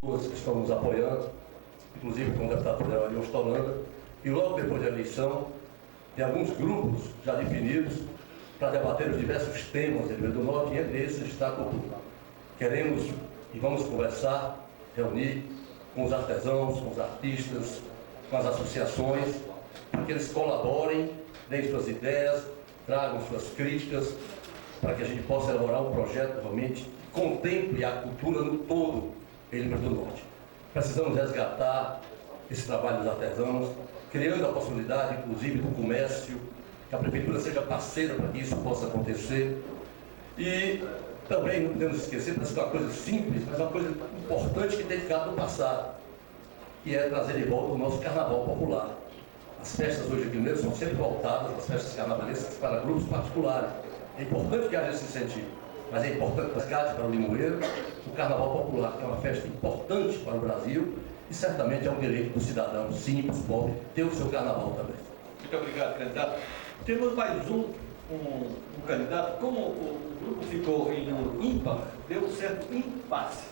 que estão nos apoiando, inclusive com o deputado federal Ailton Holanda, e logo depois da eleição, tem alguns grupos já definidos para debater os diversos temas do Rio Grande do Norte, e entre esses está a cultura. Queremos e vamos conversar, reunir com os artesãos, com os artistas, com as associações, para que eles colaborem, deem suas ideias, tragam suas críticas, para que a gente possa elaborar um projeto realmente que contemple a cultura no todo em Rio Grande do Norte. Precisamos resgatar esse trabalho dos artesãos, criando a possibilidade, inclusive, do comércio, que a Prefeitura seja parceira para que isso possa acontecer. E também não podemos esquecer, parece que é uma coisa simples, mas é uma coisa importante que tem ficado no passado, que é trazer de volta o nosso carnaval popular. As festas hoje aqui no Rio são sempre voltadas, as festas carnavalescas, para grupos particulares. É importante que haja esse incentivo, mas é importante resgate para o Limoeiro o carnaval popular, que é uma festa importante para o Brasil e certamente é um direito do cidadão simples, pobre, ter o seu carnaval também. Muito obrigado, candidato. Temos mais um candidato. Como o grupo ficou em número ímpar, deu um certo impasse,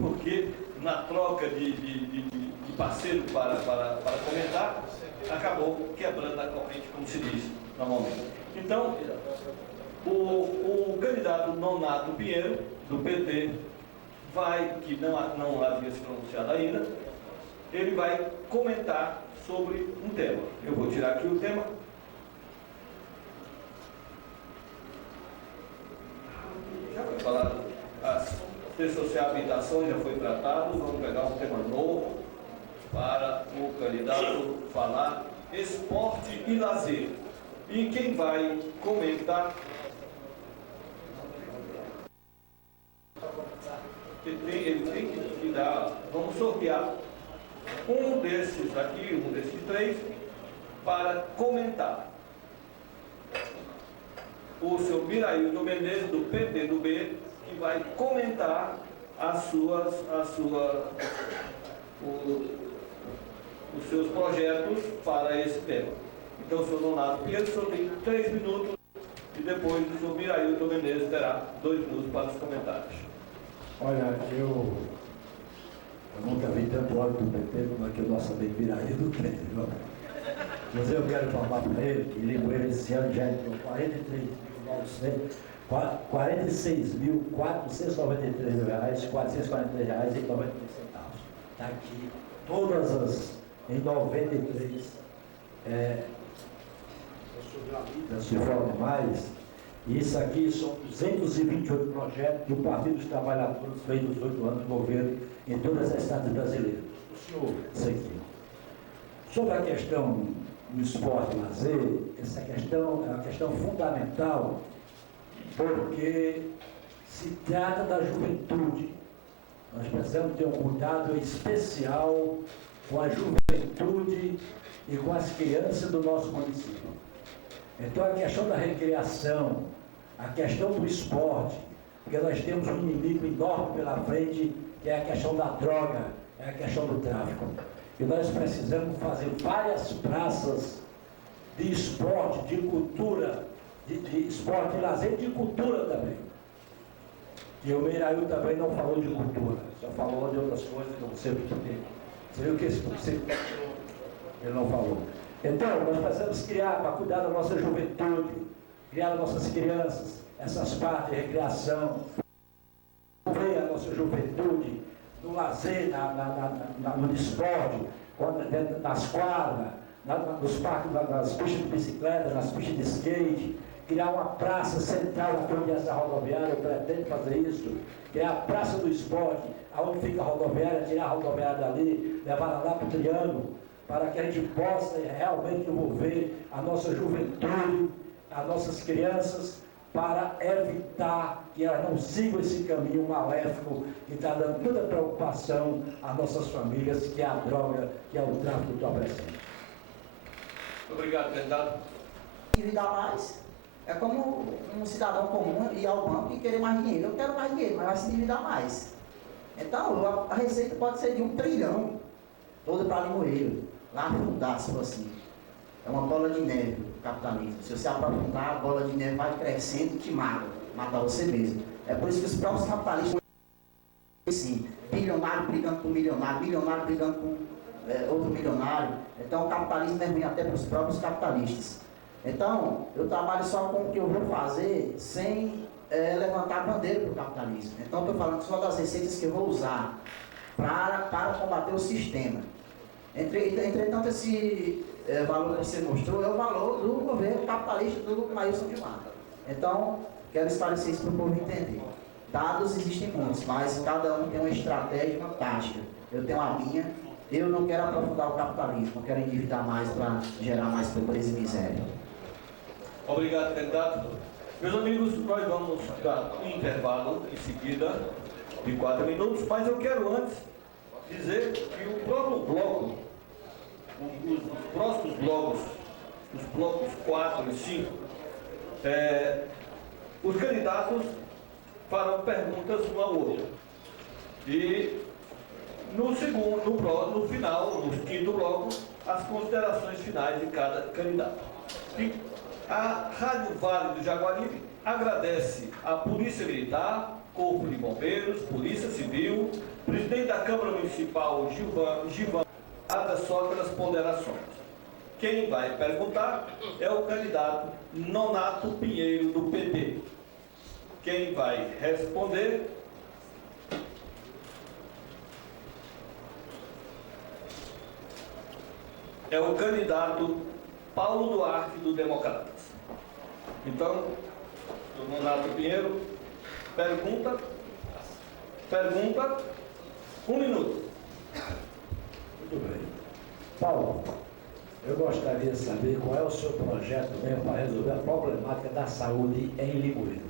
porque na troca de parceiro para comentar, acabou quebrando a corrente, como se diz normalmente. Então, o candidato Nonato Pinheiro, do PT, que não havia se pronunciado ainda, ele vai comentar sobre um tema. Eu vou tirar aqui o tema. Já foi falado, assistência social e habitação já foi tratado, vamos pegar um tema novo para o candidato falar esporte e lazer. E quem vai comentar ele tem que dar, vamos sortear um desses aqui, um desses três, para comentar. O senhor Birailton Menezes, do PTB, que vai comentar os seus projetos para esse tema. Então, o senhor Nonato Pinheiro, o senhor tem 3 minutos e depois o senhor Birailton Menezes terá 2 minutos para os comentários. Olha, eu nunca vi tanto óleo do PT como aqui o nosso amigo Birailton tem, viu? Mas eu quero informar para ele que Limoeiro esse ano já entrou 46.493 reais, R$443,93. Está aqui todas as em 93 se for mais. Isso aqui são 228 projetos que o Partido dos Trabalhadores fez nos 8 anos de governo em todas as cidades brasileiras. O senhor, isso aqui. Sobre a questão do esporte e lazer, essa questão é uma questão fundamental, porque se trata da juventude. Nós precisamos ter um cuidado especial com a juventude e com as crianças do nosso município. Então, a questão da recreação, a questão do esporte, porque nós temos um inimigo enorme pela frente, que é a questão da droga, é a questão do tráfico. E nós precisamos fazer várias praças de esporte, de cultura, de esporte, de lazer, de cultura também. E o Meirail também não falou de cultura, só falou de outras coisas que eu não sei o que tem. Você viu que ele não falou. Então, nós precisamos criar, para cuidar da nossa juventude, criar as nossas crianças, essas partes de recreação, ver a nossa juventude no lazer, no esporte, nas quadras, nos parques, nas pistas de bicicleta, nas pistas de skate, criar uma praça central na frente dessa rodoviária, eu pretendo fazer isso, criar a praça do esporte, aonde fica a rodoviária, tirar a rodoviária dali, levar ela lá para o Triângulo, para que a gente possa realmente envolver a nossa juventude, as nossas crianças, para evitar que elas não sigam esse caminho maléfico que está dando muita preocupação às nossas famílias, que é a droga, que é o tráfico do entorpecente. Obrigado, candidato. Endividar mais é como um cidadão comum ir ao banco e querer mais dinheiro. Eu quero mais dinheiro, mas vai se endividar mais. Então, a receita pode ser de 1 trilhão, toda para Limoeiro, lá afundar, se for assim. É uma bola de neve, o capitalismo. Se você aprofundar, a bola de neve vai crescendo e te mata você mesmo. É por isso que os próprios capitalistas, sim, bilionário brigando com milionário, milionário brigando com outro milionário. Então o capitalismo é ruim até para os próprios capitalistas. Então, eu trabalho só com o que eu vou fazer sem levantar a bandeira para o capitalismo. Então, estou falando só das receitas que eu vou usar para combater o sistema. Entretanto, esse valor que você mostrou é o valor do governo capitalista do Clailson de Mata. Então, quero esclarecer isso para o povo entender. Dados existem muitos, mas cada um tem uma estratégia, uma tática. Eu tenho a minha. Eu não quero aprofundar o capitalismo, não quero endividar mais para gerar mais pobreza e miséria. Obrigado, candidato. Meus amigos, nós vamos dar um intervalo em seguida de 4 minutos, mas eu quero antes dizer que o próprio bloco, os próximos blocos, os blocos 4 e 5, os candidatos farão perguntas um ao outro. E no final, no quinto bloco, as considerações finais de cada candidato. E a Rádio Vale do Jaguaribe agradece à Polícia Militar, Corpo de Bombeiros, Polícia Civil, presidente da Câmara Municipal, Gilvan, só pelas ponderações. Quem vai perguntar é o candidato Nonato Pinheiro, do PT. Quem vai responder é o candidato Paulo Duarte, do Democratas. Então, o Nonato Pinheiro pergunta, 1 minuto. Muito bem. Paulo, eu gostaria de saber qual é o seu projeto mesmo para resolver a problemática da saúde em Limoeiro.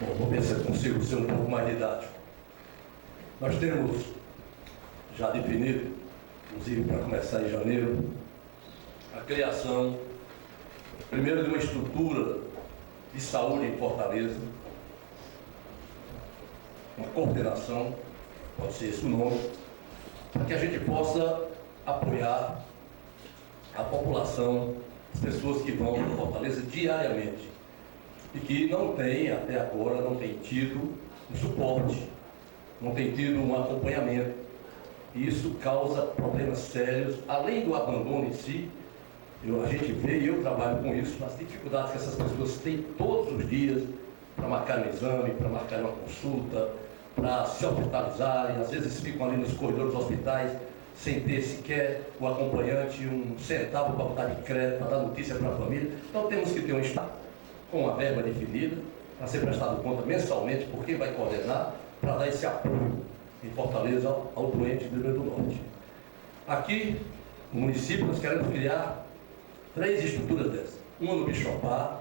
Bom, vou ver se eu consigo ser um pouco mais didático. Nós temos já definido, inclusive para começar em janeiro, a criação, primeiro, de uma estrutura de saúde em Fortaleza, uma coordenação, pode ser esse o nome, para que a gente possa apoiar a população, as pessoas que vão para Fortaleza diariamente e que não tem, até agora, não tem tido um suporte, não tem tido um acompanhamento. E isso causa problemas sérios, além do abandono em si. A gente vê, e eu trabalho com isso, as dificuldades que essas pessoas têm todos os dias para marcar um exame, para marcar uma consulta, para se hospitalizarem. Às vezes ficam ali nos corredores dos hospitais sem ter sequer o acompanhante, um centavo para botar de crédito, para dar notícia para a família. Então temos que ter um Estado com uma verba definida, para ser prestado conta mensalmente por quem vai coordenar, para dar esse apoio em Fortaleza ao doente do Rio Grande do Norte. Aqui, no município, nós queremos criar 3 estruturas dessas. Uma no Bixopá,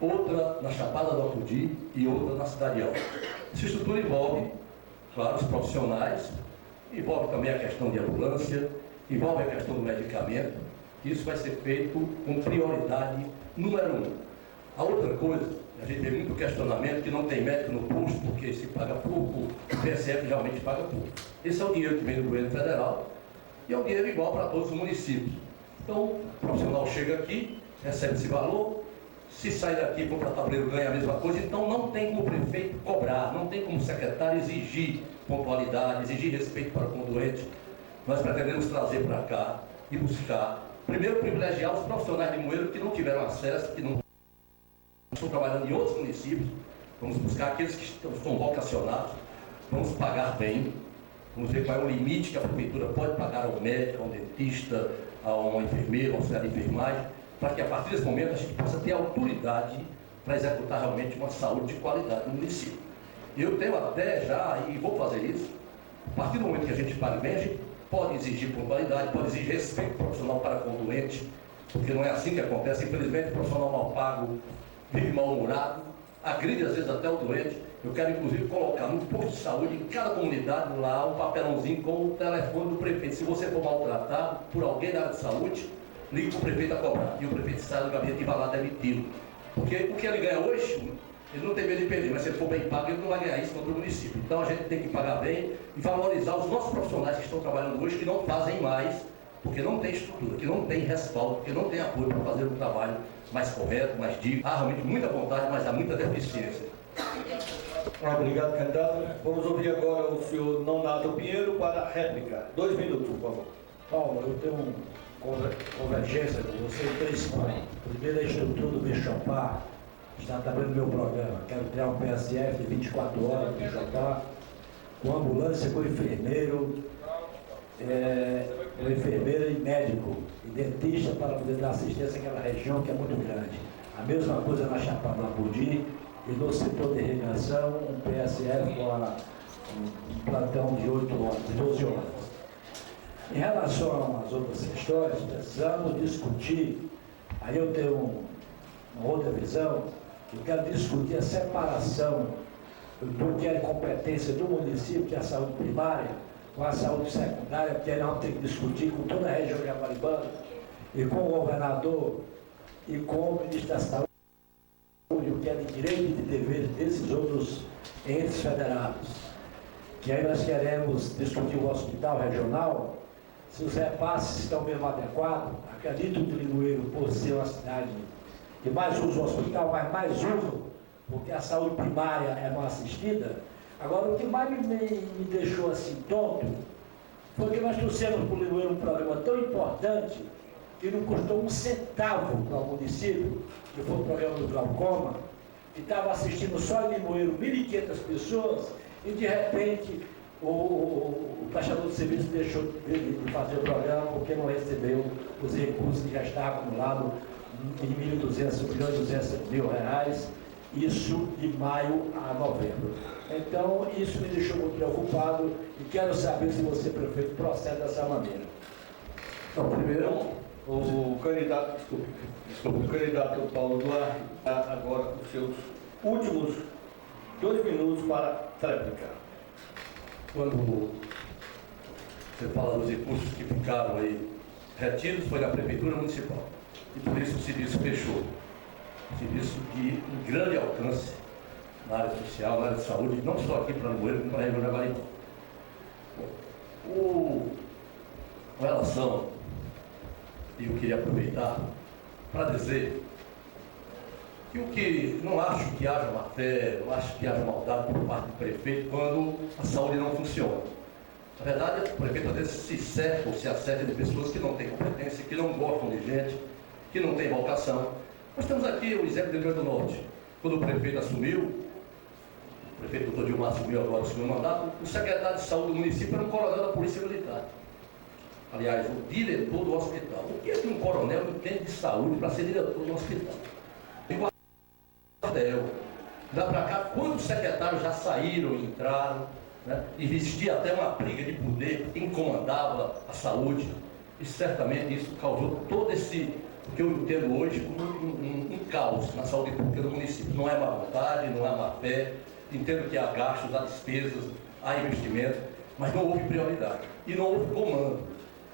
outra na Chapada do Acudi e outra na Cidade Alta. Essa estrutura envolve, claro, os profissionais, envolve também a questão de ambulância, envolve a questão do medicamento. Isso vai ser feito com prioridade número 1. A outra coisa, a gente tem muito questionamento que não tem médico no posto porque se paga pouco, o PSF realmente paga pouco. Esse é o dinheiro que vem do governo federal e é um dinheiro igual para todos os municípios. Então, o profissional chega aqui, recebe esse valor, se sai daqui para o tabuleiro ganha a mesma coisa, então não tem como o prefeito cobrar, não tem como o secretário exigir pontualidade, exigir respeito para o doente. Nós pretendemos trazer para cá e buscar, primeiro, privilegiar os profissionais de Limoeiro que não tiveram acesso, que não estão trabalhando em outros municípios. Vamos buscar aqueles que estão vocacionados, vamos pagar bem, vamos ver qual é o limite que a prefeitura pode pagar ao médico, ao dentista, a uma enfermeira, ao auxiliar de enfermagem, para que a partir desse momento a gente possa ter autoridade para executar realmente uma saúde de qualidade no município. Eu tenho até já, e vou fazer isso, a partir do momento que a gente pague bem, a gente pode exigir pontualidade, pode exigir respeito profissional para com o doente, porque não é assim que acontece. Infelizmente, o profissional mal pago vive mal-humorado, agride às vezes até o doente. Eu quero inclusive colocar no posto de saúde, em cada comunidade, lá um papelãozinho com o telefone do prefeito. Se você for maltratado por alguém da área de saúde, ligue para o prefeito a cobrar. E o prefeito sai do gabinete e vai lá demiti-lo. Porque o que ele ganha hoje, ele não tem medo de perder, mas se ele for bem pago, ele não vai ganhar isso contra o município. Então a gente tem que pagar bem e valorizar os nossos profissionais que estão trabalhando hoje, que não fazem mais, porque não tem estrutura, que não tem respaldo, que não tem apoio para fazer o trabalho mais correto, mais digno. Há realmente muita vontade, mas há muita deficiência. Obrigado, candidato. Vamos ouvir agora o senhor Nonato Pinheiro para a réplica. 2 minutos, por favor. Paulo, eu tenho convergência com você em 3 pontos. Primeiro, a estrutura do Bichopar está também no meu programa. Quero criar um PSF de 24 horas no Bichopar, com ambulância, com enfermeiro, enfermeira e médico, e dentista para poder dar assistência àquela região que é muito grande. A mesma coisa na Chapada Lapudi e no setor de irrigação, um PSF com um plantão de 8 horas, de 12 horas. Em relação às outras questões, precisamos discutir, aí eu tenho uma outra visão, eu quero discutir a separação do que é competência do município, que é a saúde primária, com a saúde secundária, porque aí nós temos que discutir com toda a região jaguaribana, e com o governador, e com o ministro da Saúde, o que é de direito e de dever desses outros entes federados. Que aí nós queremos discutir o hospital regional, se os repasses estão mesmo adequados. Acredito que o Limoeiro, por ser uma cidade que mais usa o hospital, mas mais usa, porque a saúde primária é mal assistida. Agora, o que mais me deixou assim tonto foi que nós trouxemos para o Limoeiro um programa tão importante que não custou um centavo para o município, que foi o programa do glaucoma, que estava assistindo só em Limoeiro 1.500 pessoas, e de repente o prestador de serviço deixou de fazer o programa porque não recebeu os recursos que já estavam acumulados em R$1.200.000, isso de maio a novembro. Então, isso me deixou muito preocupado e quero saber se você, prefeito, procede dessa maneira. Então, primeiro, o candidato, o candidato Paulo Duarte, agora os seus últimos 2 minutos para a réplica. quando você fala dos recursos que ficaram aí retidos, foi na Prefeitura Municipal. E por isso o serviço fechou. Serviço de um grande alcance na área social, na área de saúde, não só aqui para Limoeiro, como para a região de Jaguaribe. Com relação, e eu queria aproveitar para dizer que o que não acho que haja má fé, não acho que haja maldade por parte do prefeito quando a saúde não funciona. Na verdade, o prefeito às vezes se cerca ou se acerca de pessoas que não têm competência, que não gostam de gente, que não têm vocação. Nós temos aqui o exemplo do Rio Grande do Norte. Quando o prefeito assumiu, o prefeito Dr. Dilma assumiu agora o segundo mandato, o secretário de saúde do município era um coronel da Polícia Militar. Aliás, o diretor do hospital. O que é que um coronel entende de saúde para ser diretor do hospital? Lá para cá, quantos secretários já saíram e entraram, né? Existia até uma briga de poder, quem comandava a saúde, e certamente isso causou todo esse, o que eu entendo hoje como um caos na saúde pública do município. Não é má vontade, não é má fé, entendo que há gastos, há despesas, há investimento, mas não houve prioridade e não houve comando.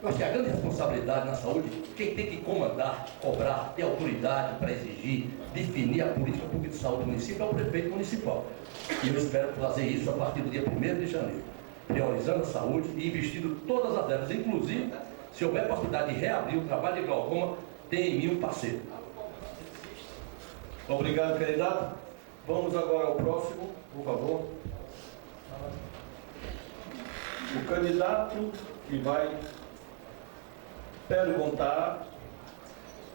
Eu acho que a grande responsabilidade na saúde, quem tem que comandar, cobrar, ter autoridade para exigir, definir a política pública de saúde do município é o prefeito municipal. E eu espero fazer isso a partir do dia 1º de janeiro, priorizando a saúde e investindo todas as áreas. Inclusive, se houver possibilidade de reabrir o trabalho de glaucoma, tem em mim um parceiro. Obrigado, candidato. Vamos agora ao próximo, por favor. O candidato que vai perguntar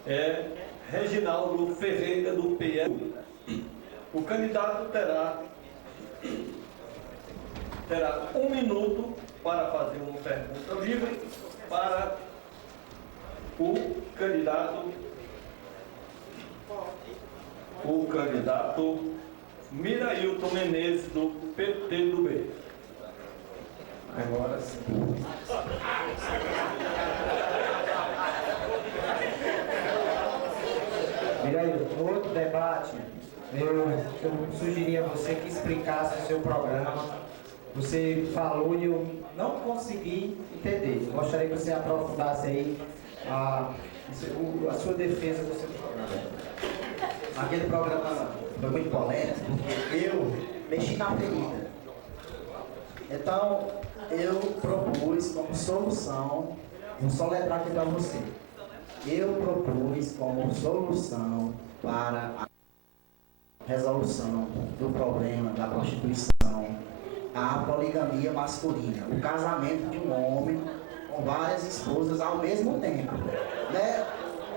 é Reginaldo Ferreira, do PL. O candidato terá 1 minuto para fazer uma pergunta livre para o candidato Mirailton Menezes, do PT do B. Agora sim. Mirailton, no outro debate, eu sugeri a você que explicasse o seu programa. Você falou e eu não consegui entender. Eu gostaria que você aprofundasse aí a sua defesa do seu programa. Aquele programa foi muito polêmico, porque eu mexi na ferida. Então, eu propus como solução, vou só lembrar aqui para você. eu propus como solução para a resolução do problema da prostituição a poligamia masculina, o casamento de um homem com várias esposas ao mesmo tempo, né?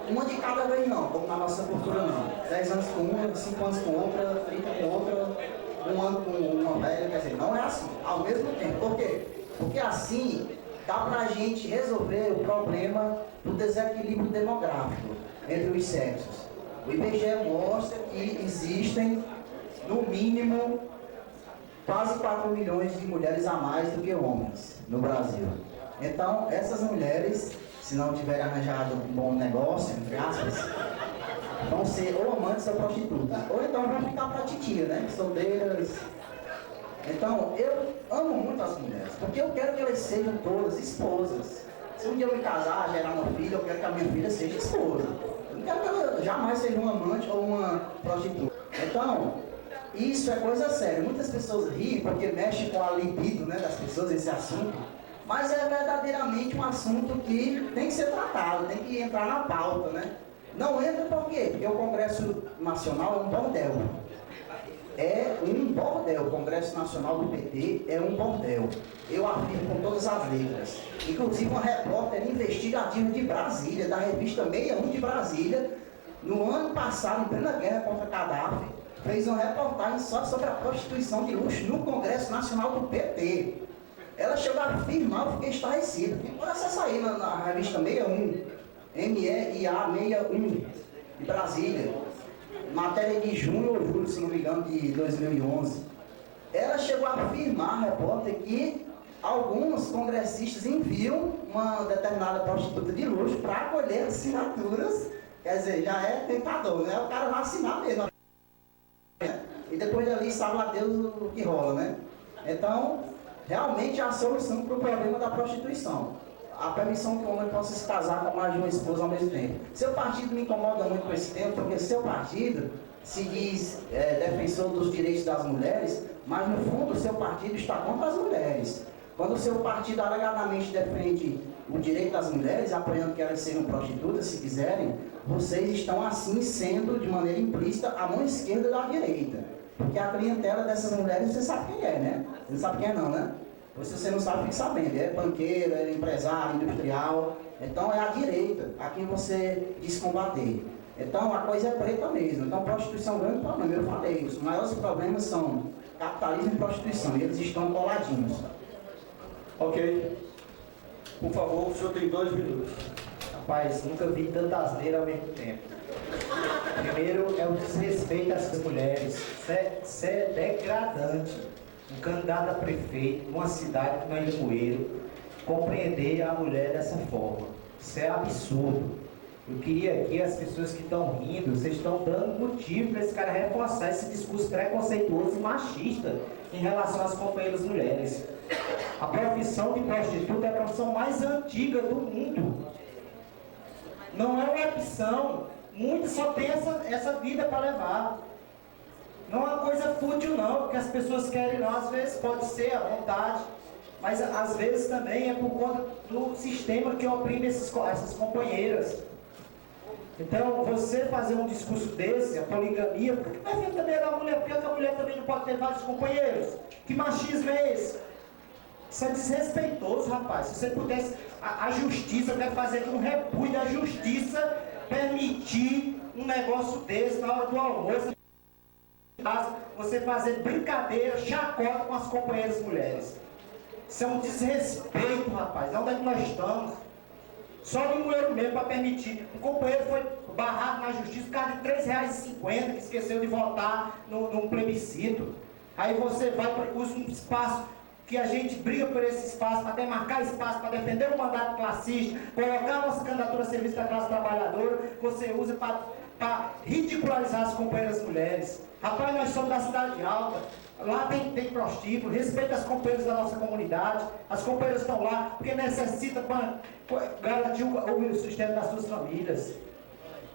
Uma de cada vez não, como na nossa cultura não. 10 anos com uma, 5 anos com outra, 30 com outra, 1 ano com uma velha, quer dizer, não é assim, ao mesmo tempo. Por quê? Porque assim dá pra gente resolver o problema do desequilíbrio demográfico entre os sexos. O IBGE mostra que existem, no mínimo, quase 4 milhões de mulheres a mais do que homens no Brasil. Então, essas mulheres, se não tiverem arranjado um bom negócio, entre aspas, vão ser ou amantes ou prostitutas. Ou então vão ficar pra titia, né? Solteiras. Então, eu amo muito as mulheres, porque eu quero que elas sejam todas esposas. Se um dia eu me casar, gerar uma filha, eu quero que a minha filha seja esposa. Eu não quero que ela jamais seja uma amante ou uma prostituta. Então, isso é coisa séria. Muitas pessoas riem porque mexe com a libido, né, das pessoas, esse assunto. Mas é verdadeiramente um assunto que tem que ser tratado, tem que entrar na pauta, né? Não entra por quê? Porque o Congresso Nacional é um bordel. É um bordel. O Congresso Nacional do PT é um bordel. Eu afirmo com todas as letras. Inclusive uma repórter investigativa de Brasília, da revista 61 de Brasília, no ano passado, em plena guerra contra Gaddafi, fez uma reportagem só sobre a prostituição de luxo no Congresso Nacional do PT. Ela chegou a afirmar, eu fiquei estarrecido. Pode acessar aí na revista 61, MEIA 61, de Brasília. Matéria de junho ou julho, se não me engano, de 2011. Ela chegou a afirmar, repórter, que alguns congressistas enviam uma determinada prostituta de luxo para acolher assinaturas. Quer dizer, já é tentador, né? O cara vai assinar mesmo. E depois dali sabe lá Deus o que rola, né? Então, realmente é a solução para o problema da prostituição. A permissão que o homem possa se casar com mais de uma esposa ao mesmo tempo. Seu partido me incomoda muito com esse tema, porque seu partido se diz defensor dos direitos das mulheres, mas no fundo o seu partido está contra as mulheres. Quando o seu partido alegadamente defende o direito das mulheres, apoiando que elas sejam prostitutas, se quiserem, vocês estão assim sendo de maneira implícita a mão esquerda da direita. Porque a clientela dessas mulheres, você sabe quem é, né? Você não sabe quem é não, né? Se você não sabe, fique sabendo. É banqueiro, é empresário, industrial. Então é a direita a quem você diz combater. Então a coisa é preta mesmo. Então prostituição é um grande problema. Eu falei, os maiores problemas são capitalismo e prostituição. E eles estão coladinhos. Ok. Por favor, o senhor tem 2 minutos. Rapaz, nunca vi tanta asneira ao mesmo tempo. Primeiro é o desrespeito às mulheres. Isso é degradante. Um candidato a prefeito numa cidade como é Limoeiro compreender a mulher dessa forma. Isso é absurdo. Eu queria aqui, as pessoas que estão rindo, vocês estão dando motivo para esse cara reforçar esse discurso preconceituoso e machista em relação às companheiras mulheres. A profissão de prostituta é a profissão mais antiga do mundo. Não é uma opção. Muitos só têm essa vida para levar. Não é uma coisa fútil não, porque as pessoas querem não, às vezes pode ser à vontade, mas às vezes também é por conta do sistema que oprime essas companheiras. Então, você fazer um discurso desse, a poligamia, por que defende também a mulher? Porque a mulher também não pode ter vários companheiros? Que machismo é esse? Isso é desrespeitoso, rapaz. Se você pudesse, a justiça, eu quero fazer aqui um repúdio da justiça permitir um negócio desse na hora do almoço. Você fazer brincadeira, chacota com as companheiras mulheres. Isso é um desrespeito, rapaz. Onde é que nós estamos? Só Limoeiro mesmo para permitir. Um companheiro foi barrado na justiça por causa de R$3,50, que esqueceu de votar num plebiscito. Aí você vai para um espaço que a gente briga por esse espaço, para demarcar espaço, para defender o mandato classista, colocar a nossa candidatura a serviço da classe trabalhadora, você usa para ridicularizar as companheiras mulheres. Rapaz, nós somos da cidade alta, lá tem prostíbulo, respeita as companheiras da nossa comunidade, as companheiras estão lá porque necessitam para garantir o sustento das suas famílias.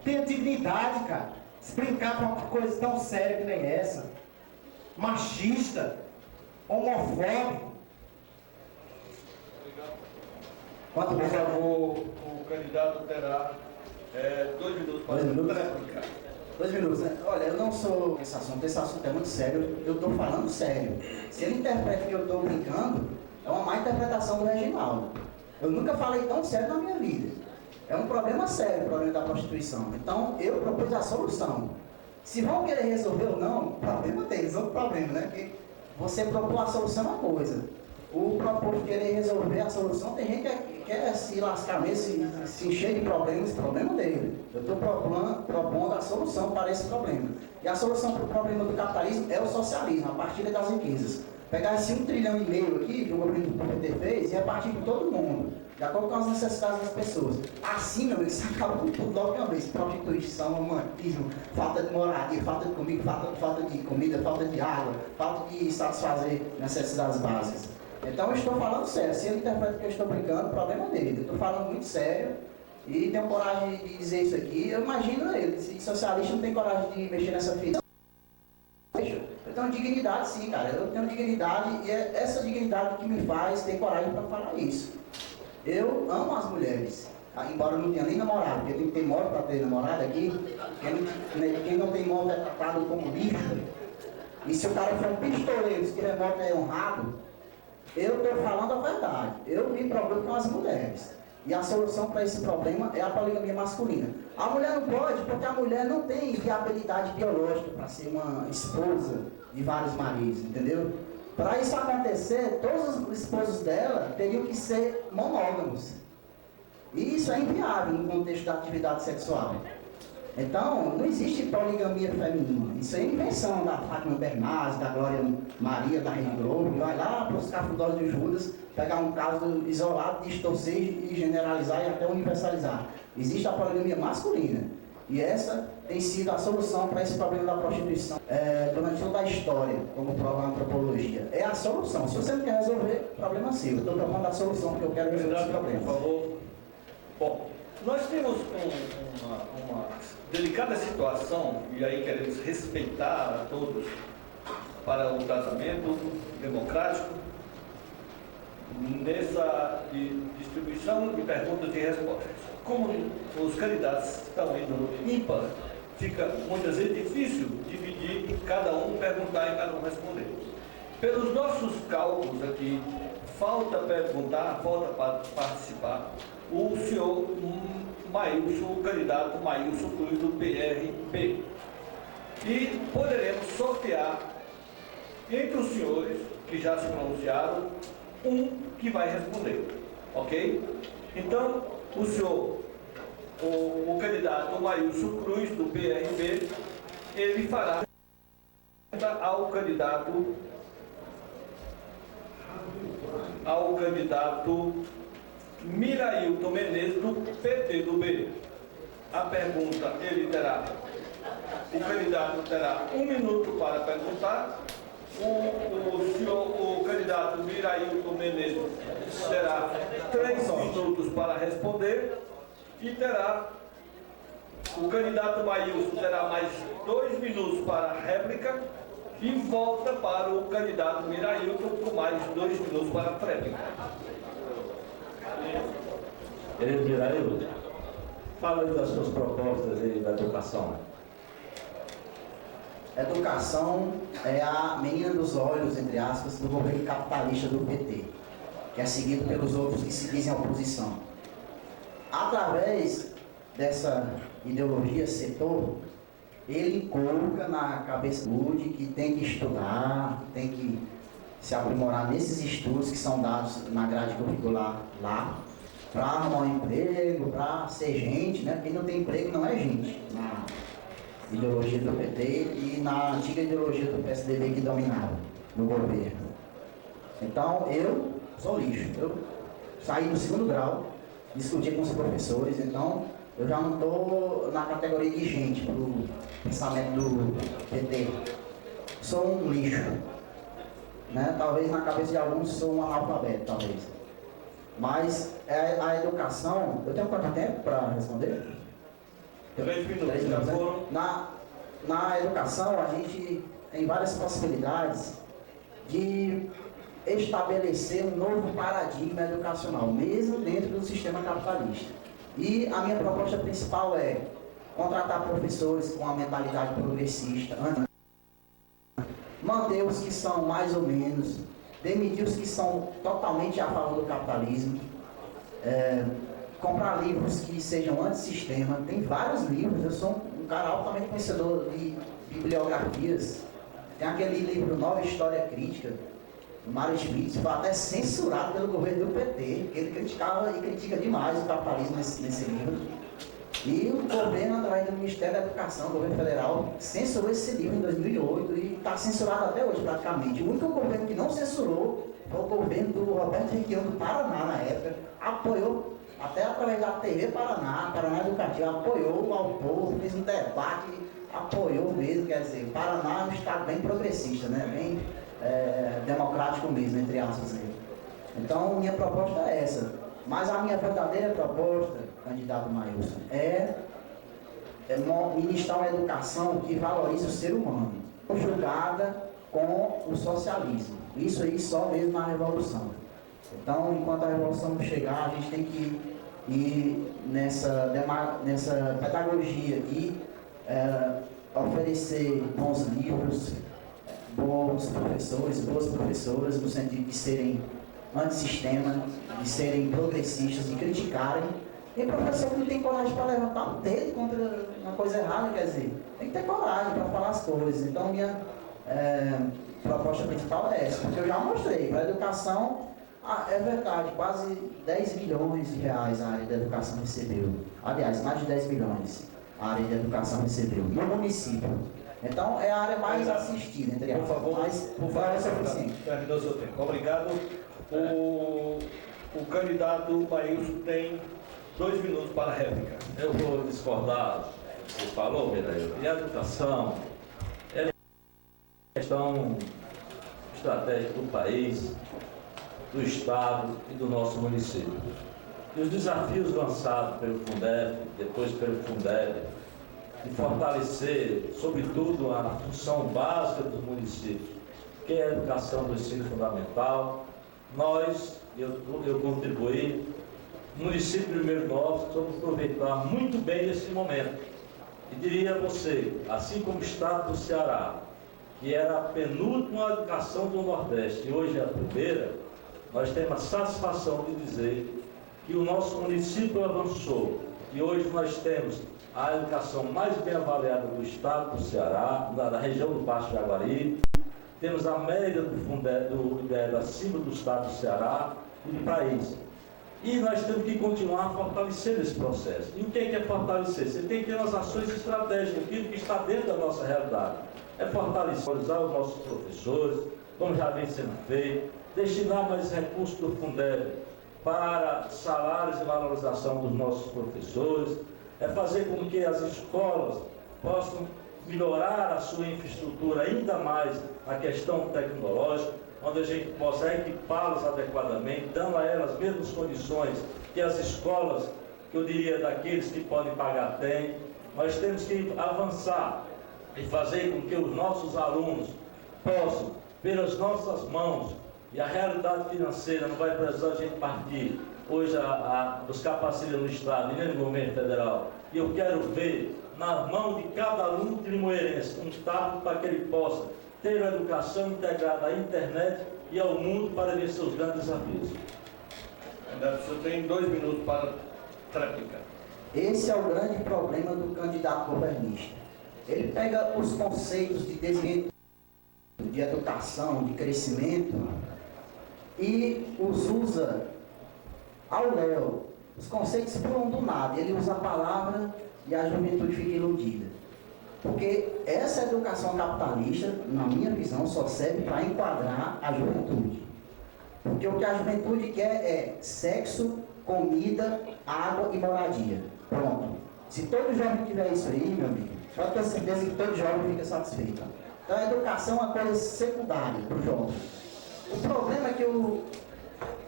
Tenha dignidade, cara. Se brincar com uma coisa tão séria que nem essa. Machista, homofóbico. Por favor, o candidato terá 2 minutos para 2 minutos? replicar. 2 minutos, né? Olha, eu não sou esse assunto é muito sério, eu estou falando sério. Se ele interpreta que eu estou brincando, é uma má interpretação do Reginaldo. Eu nunca falei tão sério na minha vida. É um problema sério o problema da prostituição. Então, eu propus a solução. Se vão querer resolver ou não, o problema deles, outro problema, né? Porque você propôs a solução é uma coisa. O propor querer resolver a solução, tem gente que quer se lascar mesmo, se encher de problemas, esse problema dele. Eu estou propondo a solução para esse problema. E a solução para o problema do capitalismo é o socialismo, a partilha das riquezas. Pegar esse 1,5 trilhão aqui, que o governo do PT fez, e repartir com todo mundo, de acordo com as necessidades das pessoas. Assim, meu amigo, isso acaba com tudo logo de uma vez. Prostituição, romantismo, falta de moradia, falta de comida, falta de comida, falta de água, falta de satisfazer necessidades básicas. Então eu estou falando sério. Se ele interpreta que eu estou brincando, o problema é dele. Eu estou falando muito sério e tenho coragem de dizer isso aqui. Eu imagino ele, se socialista não tem coragem de mexer nessa fita. Eu tenho dignidade sim, cara. Eu tenho dignidade e é essa dignidade que me faz ter coragem para falar isso. Eu amo as mulheres, embora eu não tenha nem namorado, porque tem que ter moto para ter namorado aqui. Quem não tem moto é tratado como lixo. E se o cara for um pistoleiro, se tiver moto é honrado, eu estou falando a verdade. Eu me preocupo com as mulheres. E a solução para esse problema é a poligamia masculina. A mulher não pode, porque a mulher não tem viabilidade biológica para ser uma esposa de vários maridos, entendeu? Para isso acontecer, todos os esposos dela teriam que ser monógamos. E isso é inviável no contexto da atividade sexual. Então, não existe poligamia feminina. Isso é invenção da Fátima Bernardes, da Glória Maria, da Rede Globo. Vai lá para os cafundós de Judas, pegar um caso isolado, distorcer e generalizar e até universalizar. Existe a poligamia masculina. E essa tem sido a solução para esse problema da prostituição durante toda a história, como prova a antropologia. É a solução. Se você não quer resolver, problema seu. Eu estou propondo a solução, porque eu quero resolver esse problema. Por favor. Bom, nós temos uma delicada situação, e aí queremos respeitar a todos para um tratamento democrático, nessa distribuição de perguntas e respostas. Como os candidatos estão indo ímpar, fica muitas vezes difícil dividir, cada um perguntar e cada um responder. Pelos nossos cálculos aqui, falta perguntar, falta participar, o senhor Maílson, o candidato Maílson Cruz do PRB. E poderemos sortear entre os senhores que já se pronunciaram, um que vai responder, ok? Então, o senhor, o candidato Maílson Cruz do PRB, ele fará ao candidato Mirailton Menezes do PTB. A pergunta, o candidato terá 1 minuto para perguntar. O candidato Mirailton Menezes terá 3 minutos para responder e terá o candidato Maílson terá mais 2 minutos para a réplica e volta para o candidato Mirailton com mais 2 minutos para a réplica. Querido Mirailton, fala aí das suas propostas aí da educação. Educação é a menina dos olhos, entre aspas, do governo capitalista do PT, que é seguido pelos outros que se dizem oposição. Através dessa ideologia setor, ele coloca na cabeça do Ludi que tem que estudar, tem que se aprimorar nesses estudos que são dados na grade curricular lá, para arrumar um emprego, para ser gente, né? Quem não tem emprego não é gente. Na ideologia do PT e na antiga ideologia do PSDB que dominava no governo. Então, eu sou lixo. Eu saí do 2º grau, discuti com os professores, então eu já não estou na categoria de gente para o pensamento do PT. Sou um lixo. Né? Talvez na cabeça de alguns sou um analfabeto, talvez. Mas a educação... Eu tenho quanto tempo para responder? 3 minutos. Já foram. Na educação, a gente tem várias possibilidades de estabelecer um novo paradigma educacional, mesmo dentro do sistema capitalista. E a minha proposta principal é contratar professores com a mentalidade progressista, manter os que são mais ou menos, demitir os que são totalmente a favor do capitalismo, comprar livros que sejam antissistema. Tem vários livros, eu sou um cara altamente conhecedor de bibliografias. Tem aquele livro Nova História Crítica, do Mário Schmitz, foi até censurado pelo governo do PT, que ele criticava e critica demais o capitalismo nesse livro. E o governo, através do Ministério da Educação, o governo federal, censurou esse livro em 2008 e está censurado até hoje praticamente. O único governo que não censurou foi o governo do Roberto Requião do Paraná na época, apoiou, até através da TV Paraná Educativa, apoiou o autor, fez um debate, apoiou mesmo, quer dizer, o Paraná é um estado bem progressista, né? Bem democrático mesmo, entre aspas. Então, minha proposta é essa. Mas a minha verdadeira proposta, candidato Maílson, é ministrar uma educação que valorize o ser humano, conjugada com o socialismo. Isso aí só mesmo na revolução. Então, enquanto a revolução não chegar, a gente tem que ir nessa pedagogia de oferecer bons livros, bons professores, boas professoras, no sentido de serem antissistema, de serem progressistas, de criticarem. Tem professor que não tem coragem para levantar o dedo contra uma coisa errada, quer dizer, tem que ter coragem para falar as coisas. Então, minha proposta principal é essa, porque eu já mostrei, para a educação, é verdade, quase 10 bilhões de reais a área da educação recebeu. Aliás, mais de 10 bilhões a área da educação recebeu, no município. Então, é a área mais assistida, entre aspas. Por favor, mas é suficiente. Terminou seu tempo. Obrigado. O candidato Maílson tem 2 minutos para a réplica. Eu vou discordar do que você falou, Mireia. E a educação é questão estratégica do país, do Estado e do nosso município. E os desafios lançados pelo Fundeb, depois pelo Fundeb, de fortalecer, sobretudo, a função básica dos municípios, que é a educação do ensino fundamental. Eu contribuí, o município de Primeiro Norte, vamos aproveitar muito bem esse momento. E diria a você, assim como o Estado do Ceará, que era a penúltima educação do Nordeste e hoje é a primeira, nós temos a satisfação de dizer que o nosso município avançou e hoje nós temos a educação mais bem avaliada do Estado do Ceará, da região do Baixo Jaguari, temos a média do IDEB acima do Estado do Ceará e do país. E nós temos que continuar fortalecendo esse processo. E o que é fortalecer? Você tem que ter umas ações estratégicas, aquilo que está dentro da nossa realidade. É fortalecer, valorizar os nossos professores, como já vem sendo feito, destinar mais recursos do Fundeb para salários e valorização dos nossos professores, é fazer com que as escolas possam melhorar a sua infraestrutura ainda mais na questão tecnológica, onde a gente possa equipá-las adequadamente, dando a elas as mesmas condições que as escolas, que eu diria daqueles que podem pagar, têm. Nós temos que avançar e fazer com que os nossos alunos possam, pelas nossas mãos, e a realidade financeira não vai precisar a gente partir hoje a buscar parceria no Estado e nem no governo federal. E eu quero ver na mão de cada aluno trimoeirense um tablet para que ele possa ter uma educação integrada à internet e ao mundo para vencer os grandes desafios. Você tem 2 minutos para tréplica. Esse é o grande problema do candidato governista. Ele pega os conceitos de desenvolvimento, de educação, de crescimento e os usa ao léu. Os conceitos pulam do nada, ele usa a palavra e a juventude fica iludida. Porque essa educação capitalista, na minha visão, só serve para enquadrar a juventude. Porque o que a juventude quer é sexo, comida, água e moradia. Pronto. Se todo jovem tiver isso aí, meu amigo, pode ter certeza que todo jovem fica satisfeito. Então a educação é uma coisa secundária para o jovem. O problema é que o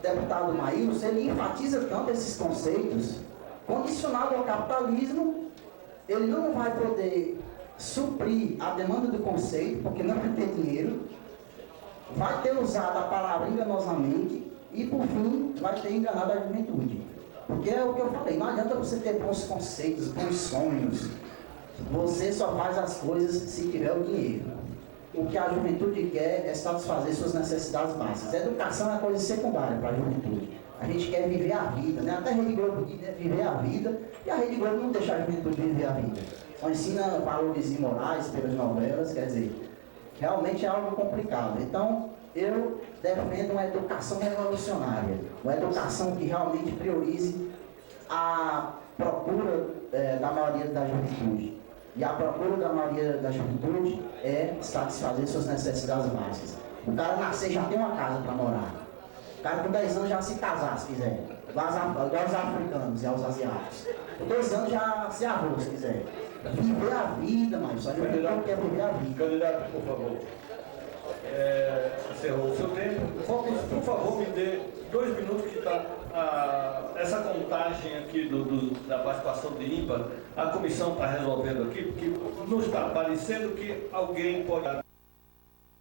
deputado Maílson, ele enfatiza tanto esses conceitos, condicionado ao capitalismo, ele não vai poder suprir a demanda do conceito, porque não vai ter dinheiro, vai ter usado a palavra enganosamente e, por fim, vai ter enganado a juventude. Porque é o que eu falei, não adianta você ter bons conceitos, bons sonhos. Você só faz as coisas se tiver o dinheiro. O que a juventude quer é satisfazer suas necessidades básicas. A educação é uma coisa secundária para a juventude. A gente quer viver a vida, né? Até a Rede Globo quer viver a vida, e a Rede Globo não deixa a juventude viver a vida. Só ensina valores imorais pelas novelas, quer dizer, realmente é algo complicado. Então, eu defendo uma educação revolucionária, uma educação que realmente priorize a procura da maioria da juventude. E a procura da maioria da juventude é satisfazer suas necessidades básicas. O cara nascer já tem uma casa para morar. O cara com 10 anos já se casar, se quiser. Igual os africanos e aos asiáticos. Com 2 anos já se avô, se quiser. Viver a vida, mas só juventude quer viver a vida. Candidato, por favor. Encerrou o seu tempo. Por favor, me dê 2 minutos que está essa contagem aqui da participação de ímpar. A comissão está resolvendo aqui, porque não está parecendo que alguém pode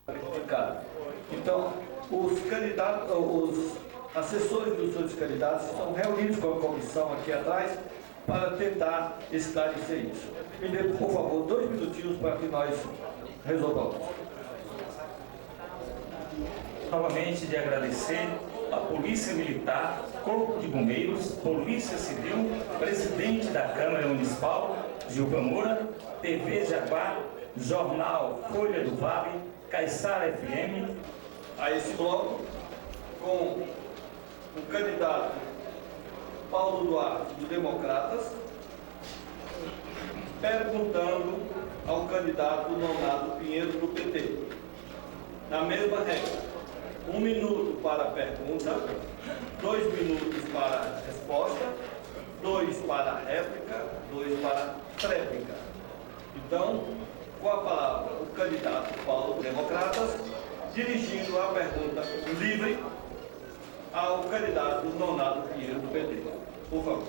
explicar. Então, os candidatos, os assessores dos seus candidatos estão reunidos com a comissão aqui atrás para tentar esclarecer isso. Me dê, por favor, 2 minutinhos para que nós resolvamos. Novamente de agradecer a Polícia Militar, Corpo de Bombeiros, Polícia Civil, Presidente da Câmara Municipal, Gilvan Moura, TV Jaguar, Jornal Folha do Vale, Caiçara FM. A esse bloco, com o candidato Paulo Duarte, do Democratas, perguntando ao candidato Nonato Pinheiro, do PT. Na mesma regra, 1 minuto para a pergunta, 2 minutos para a resposta, 2 para a réplica, 2 para a tréplica. Então, com a palavra, o candidato Paulo, do Democratas, dirigindo a pergunta livre ao candidato Nonato Pinheiro, do PT. Por favor.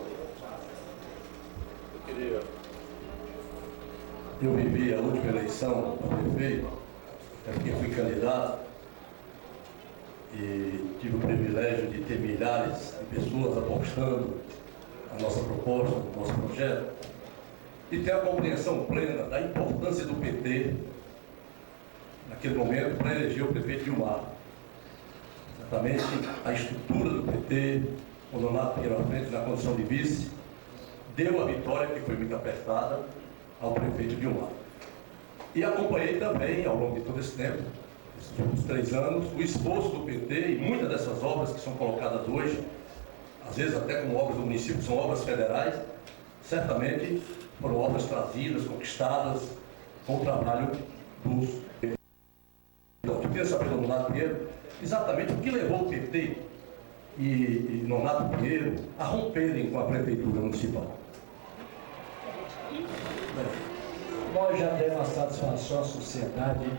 Eu vivi a última eleição para prefeito, é porque fui candidato e tive o privilégio de ter milhares de pessoas apostando na nossa proposta, no nosso projeto, e ter a compreensão plena da importância do PT naquele momento para eleger o prefeito Gilmar. Exatamente a estrutura do PT, o Nonato Pinheiro à frente na condição de vice, deu a vitória, que foi muito apertada, ao prefeito Gilmar. E acompanhei também, ao longo de todo esse tempo, esses últimos 3 anos, o esforço do PT e muitas dessas obras que são colocadas hoje, às vezes até como obras do município, que são obras federais, certamente foram obras trazidas, conquistadas, com o trabalho dos... Então, eu queria saber do Nonato Pinheiro exatamente o que levou o PT e Nonato Pinheiro a romperem com a prefeitura municipal. Nós já demos a satisfação à sociedade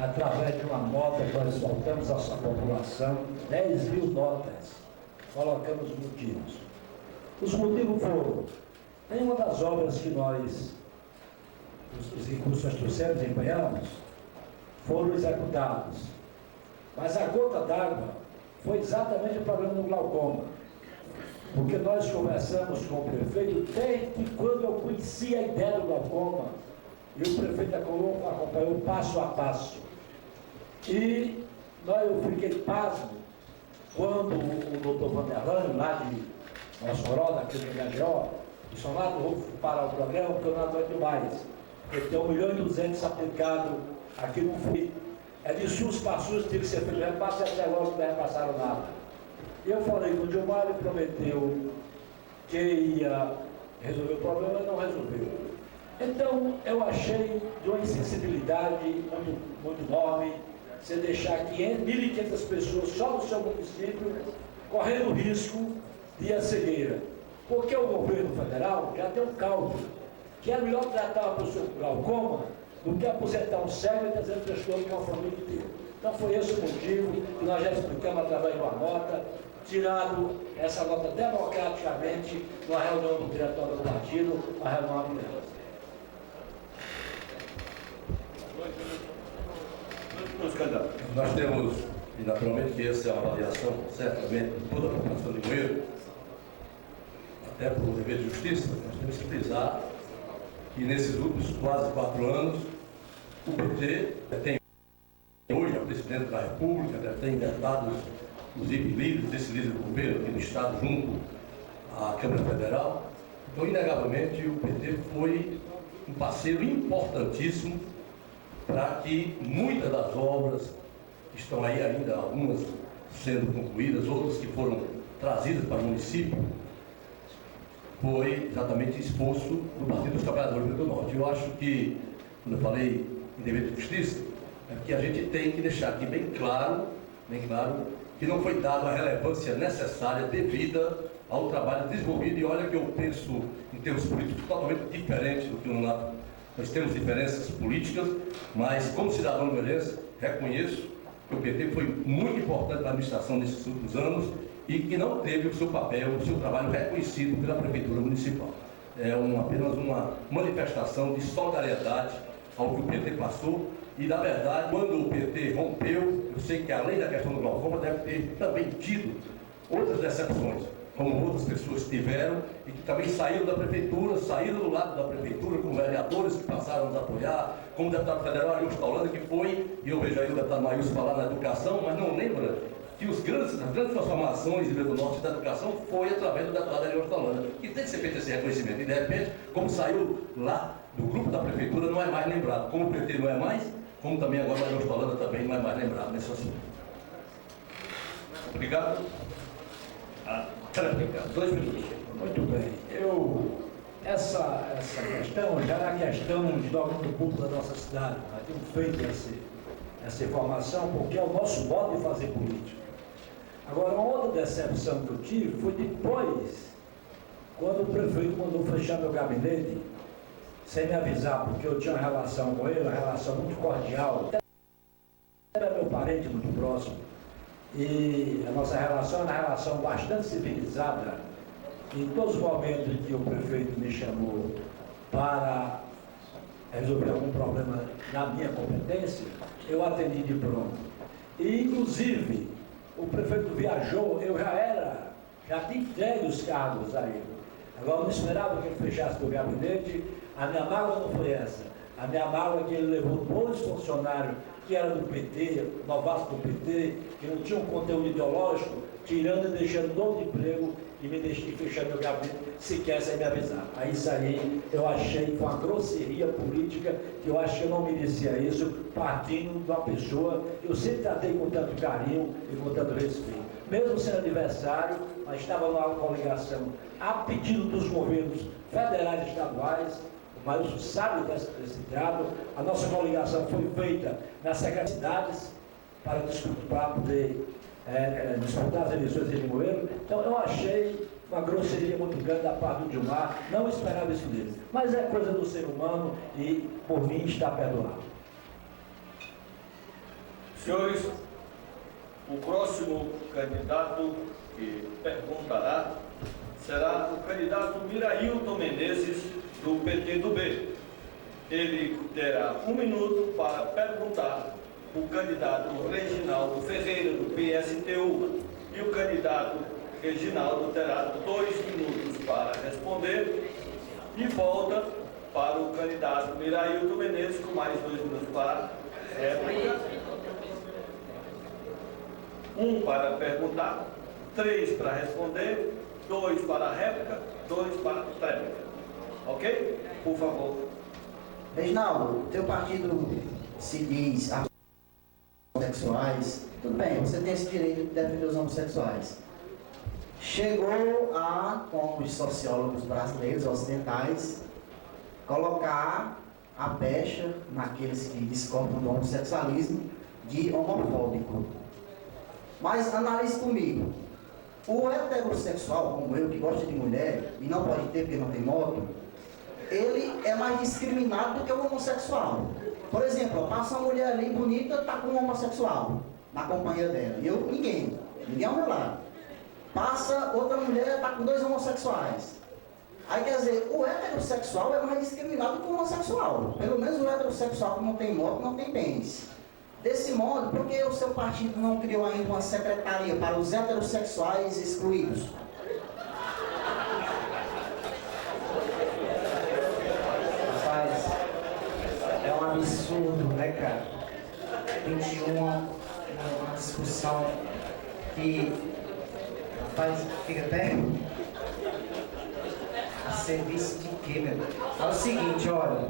através de uma nota que nós soltamos à sua população, 10.000 notas, colocamos motivos. Os motivos foram: nenhuma das obras que nós, os recursos nós trouxemos e empenhamos, foram executados. Mas a gota d'água foi exatamente o problema do glaucoma. Porque nós conversamos com o prefeito desde quando eu conhecia a ideia do glaucoma, e o prefeito acompanhou passo a passo. E eu fiquei pasmo quando o doutor Vanderlane, lá de Mossoró, da Clínica HGO, disse: Nonato, vou parar o programa porque eu não aguento mais. Porque tem 1.200.000 aplicado aqui no FUI. Ele disse: os passos tinham que ser feitos, passa até agora não repassaram nada. Eu falei com o Gilmar, ele prometeu que ia resolver o problema, mas não resolveu. Então, eu achei de uma insensibilidade muito enorme você deixar 1.500 pessoas só no seu município correndo risco de a cegueira. Porque o governo federal já tem um cálculo que é melhor tratar uma pessoa com glaucoma do que aposentar um cego e trazer transtorno para uma família inteira. Então, foi esse o motivo que nós já explicamos através de uma nota, tirado essa nota democraticamente numa reunião do diretório do partido, a reunião amigável. Nós temos, e naturalmente que essa é uma avaliação, certamente, de toda a população de Moeiro, até por um dever de justiça, nós temos que frisar que nesses últimos quase 4 anos, o PT tem hoje o presidente da República, tem deputados, inclusive líderes, desse líder do governo aqui no Estado, junto à Câmara Federal. Então, inegavelmente, o PT foi um parceiro importantíssimo para que muitas das obras que estão aí ainda, algumas sendo concluídas, outras que foram trazidas para o município, foi exatamente exposto do Partido dos Trabalhadores do Rio do Norte. Eu acho que, quando eu falei em dever de justiça, é que a gente tem que deixar aqui bem claro, que não foi dada a relevância necessária devida ao trabalho desenvolvido. E olha que eu penso em termos políticos totalmente diferentes do que o Nonato. Nós temos diferenças políticas, mas como cidadão guarulhense, reconheço que o PT foi muito importante na administração nesses últimos anos e que não teve o seu papel, o seu trabalho reconhecido pela Prefeitura Municipal. É apenas uma manifestação de solidariedade ao que o PT passou. E, na verdade, quando o PT rompeu, eu sei que além da questão do glaucoma, deve ter também tido outras decepções, como outras pessoas tiveram, e que também saíram da Prefeitura, saíram do lado da Prefeitura, com vereadores que passaram a nos apoiar, como o deputado federal Ariosto Holanda, que foi, e eu vejo aí o deputado Maílson falar na educação, mas não lembra que as grandes transformações em Rio do Norte da educação foi através do deputado Ariosto Holanda, que tem que ser feito esse reconhecimento. E, de repente, como saiu lá do grupo da Prefeitura, não é mais lembrado. Como o PT não é mais, como também agora o Ariosto Holanda também não é mais lembrado nesse assunto. Obrigado. Obrigado. 2 minutos. Muito bem. Essa questão já é a questão de domínio público da nossa cidade. Nós temos feito essa informação porque é o nosso modo de fazer política. Agora, uma outra decepção que eu tive foi depois, quando o prefeito mandou fechar meu gabinete, sem me avisar, porque eu tinha uma relação com ele, uma relação muito cordial. Era meu parente muito próximo. E a nossa relação era uma relação bastante civilizada. Em todos os momentos em que o prefeito me chamou para resolver algum problema na minha competência, eu atendi de pronto. E, inclusive, o prefeito viajou, eu já tinha entregue os cargos a ele. Agora, eu não esperava que ele fechasse o gabinete. A minha mágoa não foi essa. A minha mágoa é que ele levou 2 funcionários que eram do PT, novatos do PT, que não tinham conteúdo ideológico, tirando e deixando todo o emprego e me deixei fechar meu gabinete sequer sem me avisar. Aí isso aí eu achei que foi uma grosseria política, que eu acho que eu não merecia isso, partindo de uma pessoa que eu sempre tratei com tanto carinho e com tanto respeito. Mesmo sendo adversário, mas estava numa coligação a pedido dos governos federais e estaduais. Mas o sabe desse teatro, a nossa coligação foi feita nas secretaridades para poder disputar as eleições em Limoeiro. Então eu achei uma grosseria muito grande da parte do Dilmar, não esperava isso dele. Mas é coisa do ser humano e por mim está perdoado. Senhores, o próximo candidato que perguntará será o candidato Mirailton Menezes, do PT do B. Ele terá 1 minuto para perguntar. O candidato Reginaldo Ferreira, do PSTU, e o candidato Reginaldo terá 2 minutos para responder e volta para o candidato Mirailton Menezes com mais 2 minutos para réplica. 1 para perguntar, 3 para responder, 2 para réplica, 2 para tréplica. Ok? Por favor. Reginaldo, teu partido se diz homossexuais. Tudo bem, você tem esse direito de defender os homossexuais. Chegou a, como os sociólogos brasileiros ocidentais, colocar a pecha naqueles que discordam do homossexualismo de homofóbico. Mas analise comigo. O heterossexual, como eu, que gosta de mulher e não pode ter porque não tem moto, ele é mais discriminado do que o homossexual. Por exemplo, passa uma mulher ali bonita, está com um homossexual na companhia dela. E eu, ninguém ao meu lado. Passa outra mulher, está com 2 homossexuais. Aí quer dizer, o heterossexual é mais discriminado do que o homossexual. Pelo menos o heterossexual que não tem moto, não tem bens. Desse modo, por que o seu partido não criou ainda uma secretaria para os heterossexuais excluídos? cara? 21, uma discussão que rapaz, fica até a serviço de quê, meu Deus? É o seguinte, olha,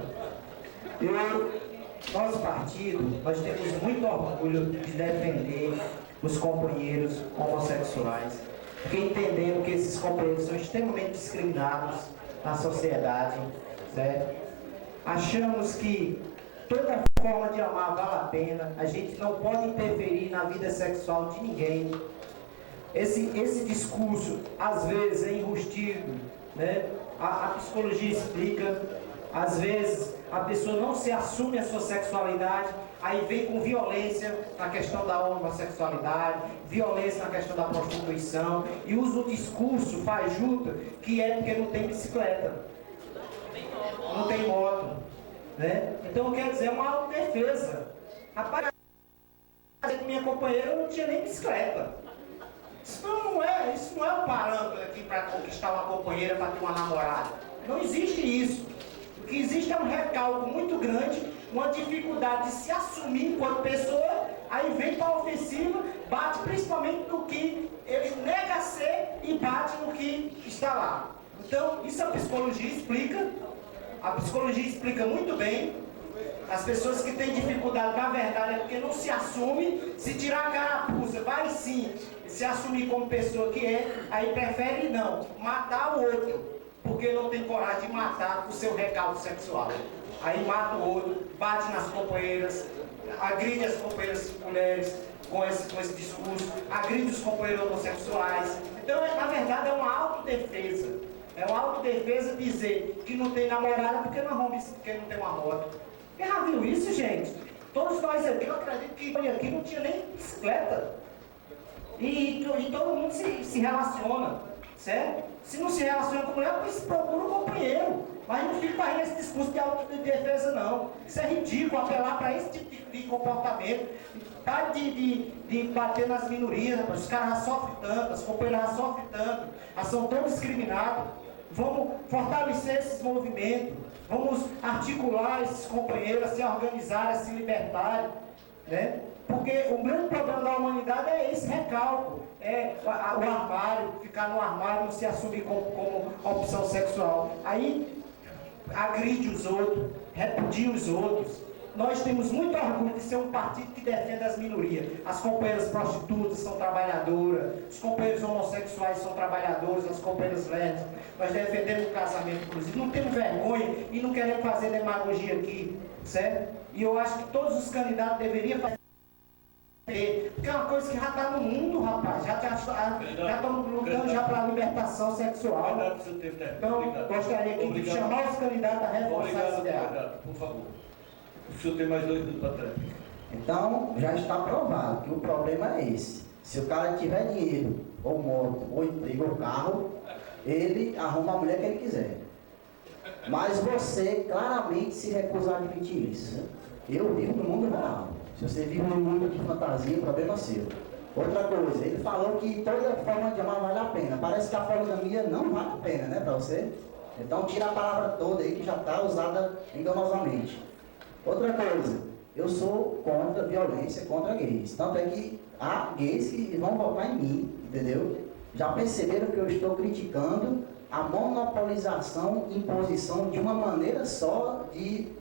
nosso partido, nós temos muito orgulho de defender os companheiros homossexuais, porque entendemos que esses companheiros são extremamente discriminados na sociedade, certo? Achamos que toda forma de amar vale a pena, a gente não pode interferir na vida sexual de ninguém. Esse discurso, às vezes, é enrustido, né? A psicologia explica, às vezes a pessoa não se assume a sua sexualidade, aí vem com violência na questão da homossexualidade, violência na questão da prostituição, e usa o discurso fajuta, que é porque não tem bicicleta, não tem moto, né? Então quer dizer, é uma autodefesa. Rapaz, com minha companheira eu não tinha nem bicicleta. Isso não é um parâmetro aqui para conquistar uma companheira, para ter uma namorada. Não existe isso. O que existe é um recalque muito grande, uma dificuldade de se assumir enquanto pessoa, aí vem para a ofensiva, bate principalmente no que ele nega ser e bate no que está lá. Então, isso a psicologia explica. A psicologia explica muito bem. As pessoas que têm dificuldade, na verdade, é porque não se assume. Se tirar a carapuça, vai sim se assumir como pessoa que é, aí prefere não, matar o outro, porque não tem coragem de matar o seu recalque sexual. Aí mata o outro, bate nas companheiras, agride as companheiras mulheres com esse discurso, agride os companheiros homossexuais. Então, na verdade, é uma autodefesa. É uma autodefesa dizer que não tem namorada porque não tem uma moto. Você já viu isso, gente? Todos nós aqui, eu acredito que aqui não tinha nem bicicleta. E todo mundo se relaciona, certo? Se não se relaciona com mulher, pois procura um companheiro. Mas não fica fazendo esse discurso de autodefesa, não. Isso é ridículo, apelar para esse tipo de comportamento. Para de bater nas minorias, os caras já sofrem tanto, as companheiras já sofrem tanto, já são tão discriminados. Vamos fortalecer esses movimentos, vamos articular esses companheiros a se organizarem, a se libertarem, né? Porque o grande problema da humanidade é esse recalque, é o armário, ficar no armário, não se assumir como opção sexual. Aí agride os outros, repudia os outros. Nós temos muito orgulho de ser um partido que defende as minorias. As companheiras prostitutas são trabalhadoras, os companheiros homossexuais são trabalhadores, as companheiras lésbicas. Nós defendemos o casamento, inclusive. Não temos vergonha e não queremos fazer demagogia aqui, certo? E eu acho que todos os candidatos deveriam fazer. Porque é uma coisa que já está no mundo, rapaz. Já estamos lutando já para a libertação sexual. Então, gostaria aqui de chamar os candidatos a reforçar esse ideal. Obrigado, por favor. O senhor tem mais 2 minutos para trás. Então, já está provado que o problema é esse. Se o cara tiver dinheiro, ou moto, ou emprego, ou carro, ele arruma a mulher que ele quiser. Mas você claramente se recusa a admitir isso. Eu vivo no mundo real. Se você vive no mundo de fantasia, o problema é seu. Outra coisa, ele falou que toda forma de amar vale a pena. Parece que a poligamia não vale a pena, né, para você? Então tira a palavra toda aí que já está usada enganosamente. Outra coisa, eu sou contra a violência contra gays. Tanto é que há gays que vão votar em mim, entendeu? Já perceberam que eu estou criticando a monopolização e imposição de uma maneira só de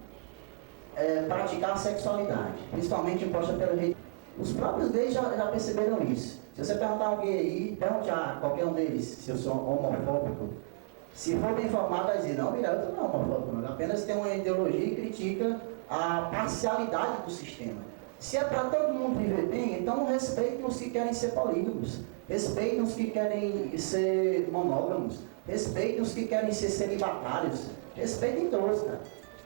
praticar a sexualidade, principalmente imposta pela rede. Os próprios gays já perceberam isso. Se você perguntar a alguém aí, pergunte a qualquer um deles se eu sou homofóbico, se for bem informado, vai dizer, não, Mirella, eu não é homofóbico, não. Apenas tem uma ideologia e critica a parcialidade do sistema. Se é para todo mundo viver bem, então respeitem os que querem ser polígamos, respeitem os que querem ser monógamos, respeitem os que querem ser celibatários, respeitem todos, cara.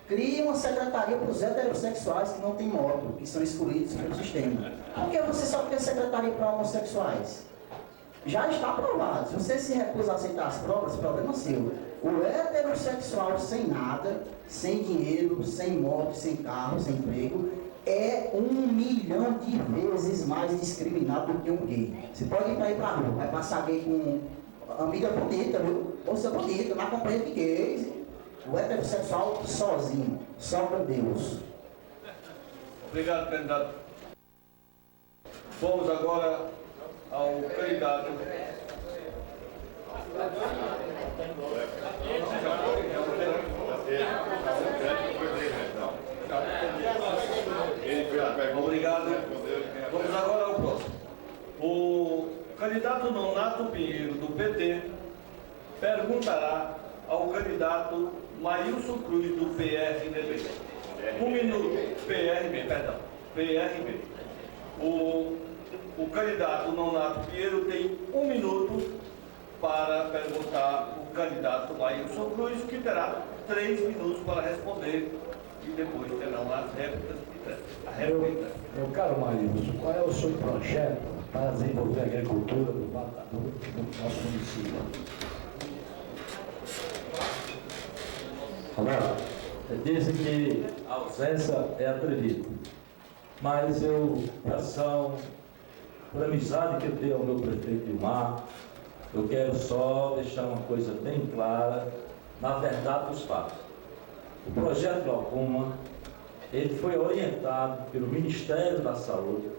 Crie uma secretaria para os heterossexuais que não têm moto, que são excluídos pelo sistema. Por que você só quer secretaria para homossexuais? Já está aprovado. Se você se recusa a aceitar as provas, problema seu. O heterossexual sem nada, sem dinheiro, sem moto, sem carro, sem emprego, é 1 milhão de vezes mais discriminado do que um gay. Você pode ir para ir para a rua, vai passar gay com amiga bonita, viu? Moça bonita, na companhia de gays. O heterossexual sozinho, só com Deus. Obrigado, candidato. Vamos agora ao candidato. Obrigado. Vamos agora ao próximo. O candidato Nonato Pinheiro, do PT, perguntará ao candidato Maílson Cruz, do PRB. Um minuto. PRB. O candidato Nonato Pinheiro tem 1 minuto para perguntar o candidato Maílson Cruz, que terá 3 minutos para responder e depois terão as réplicas. Meu caro Maílson, qual é o seu projeto para desenvolver a agricultura do nosso município? Agora, dizem que a ausência é atrevida, mas por amizade que eu tenho ao meu prefeito Vilmar, eu quero só deixar uma coisa bem clara, na verdade dos fatos. O projeto Glaucoma, ele foi orientado pelo Ministério da Saúde,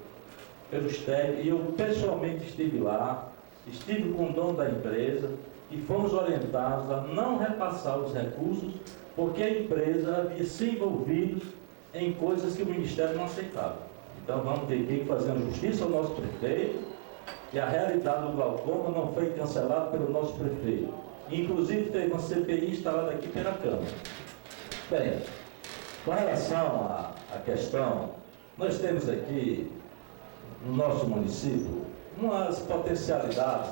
pelos técnicos, e eu pessoalmente estive lá, estive com o dono da empresa e fomos orientados a não repassar os recursos, porque a empresa havia se envolvido em coisas que o Ministério não aceitava. Então vamos ter que fazer justiça ao nosso prefeito, e a realidade do glaucoma não foi cancelada pelo nosso prefeito. Inclusive teve uma CPI instalada aqui pela Câmara. Bem, com relação à questão, nós temos aqui no nosso município umas potencialidades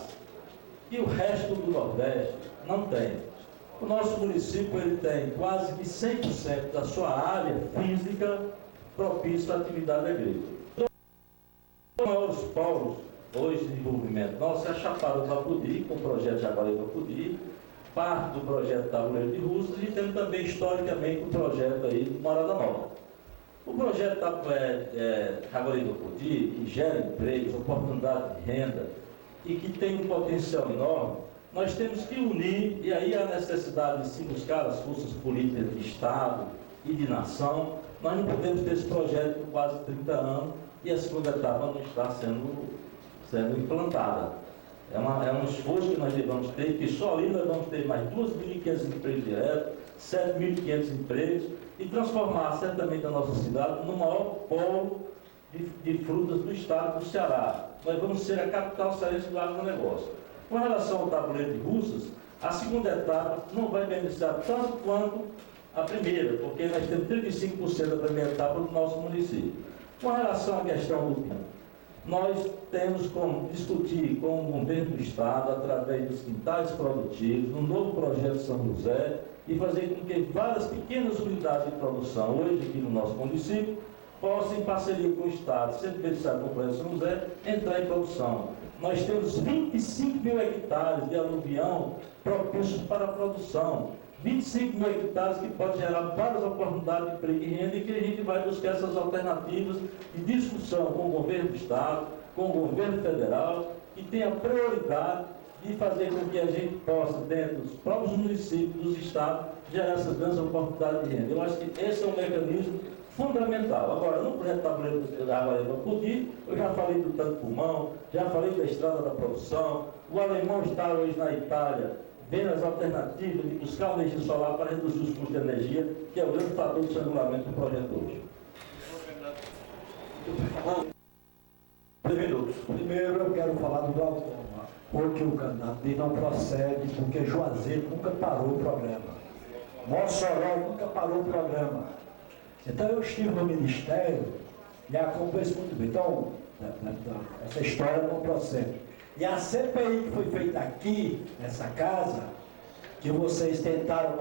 que o resto do Nordeste não tem. O nosso município ele tem quase que 100% da sua área física propícia à atividade agrícola. Os maiores polos hoje de desenvolvimento nosso é a Chapada do Apodi, com o projeto Jaguaribe do Apodi, parte do projeto Tabuleiro de Russas e temos também historicamente o projeto aí do Morada Nova. O projeto Jaguaribe do Apodi, que gera empregos, oportunidade de renda e que tem um potencial enorme, nós temos que unir, e aí a necessidade de se buscar as forças políticas de Estado e de nação. Nós não podemos ter esse projeto por quase 30 anos e a segunda etapa não está sendo implantada. É um esforço que nós devemos ter, que só ali nós vamos ter mais 2.500 empregos diretos, 7.500 empregos, e transformar certamente a nossa cidade no maior polo de frutas do estado do Ceará. Nós vamos ser a capital cearense do agronegócio. Com relação ao Tabuleiro de Russas, a segunda etapa não vai beneficiar tanto quanto a primeira, porque nós temos 35% da primeira etapa do nosso município. Com relação à questão do PIN, nós temos como discutir com o governo do Estado, através dos quintais produtivos, um novo projeto São José, e fazer com que várias pequenas unidades de produção, hoje aqui no nosso município, possam, em parceria com o Estado, sempre beneficiado com o projeto São José, entrar em produção. Nós temos 25 mil hectares de aluvião propícios para a produção. 25 mil hectares que pode gerar várias oportunidades de emprego e renda, e que a gente vai buscar essas alternativas de discussão com o governo do Estado, com o governo federal, que tenha prioridade de fazer com que a gente possa, dentro dos próprios municípios, dos estados, gerar essas grandes oportunidades de renda. Eu acho que esse é um mecanismo fundamental. Agora, no projeto Tabuleiro da Jaguaribe do Apodi, eu já falei do tanque pulmão, já falei da estrada da produção, o alemão está hoje na Itália, vendo as alternativas de buscar energia solar para reduzir os custos de energia, que é o grande fator de estrangulamento do projeto hoje. 3 minutos. Primeiro eu quero falar do glaucoma, porque o candidato dele não procede, porque Juazeiro nunca parou o programa. Mossoró nunca parou o programa. Então eu estive no Ministério e acompanhei isso muito bem. Então, essa história não procede. E a CPI que foi feita aqui, nessa casa, que vocês tentaram